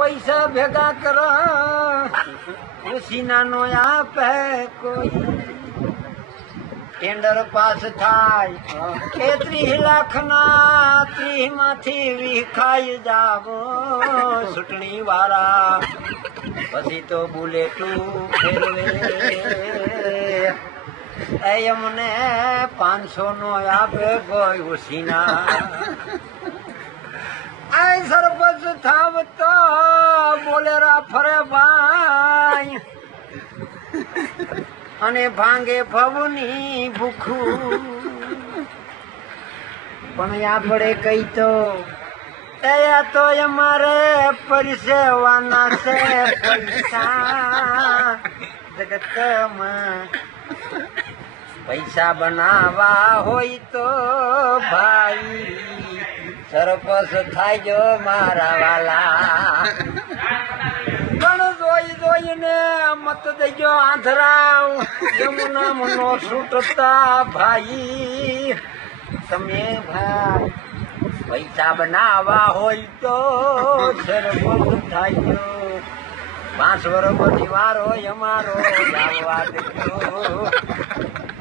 પૈસા ભેગા કરો ઉસીના નો આપે કોઈ ટેન્ડર પાસ થાય 30 લાખ ના 30 માંથી વિખાઈ જાવો ચૂંટણી વાળા પછી તો બુલેટું ફેરવે એમને 500 નો આપે કોઈ ઉસીના આ સરપંચ થાવ તો બોલેરા ફરે ભાઈ અને ભાંગે ભવની ભૂખું પણ આપણે કઈ તો તયા તો અમારે પરસેવાના છે પૈસા જગતમાં પૈસા બનાવવા હોય તો ભાઈ સરપંચ થાય જો મારા વાલા પણ જોઈને મત દેજો આંધરાવ યમુના મનો છૂટતા ભાઈ તમે ભાઈ પૈસા બનાવવા હોય તો સરપંચ થાય જો 5 વર્ષ પછી વારો અમારો લાવવા દેજો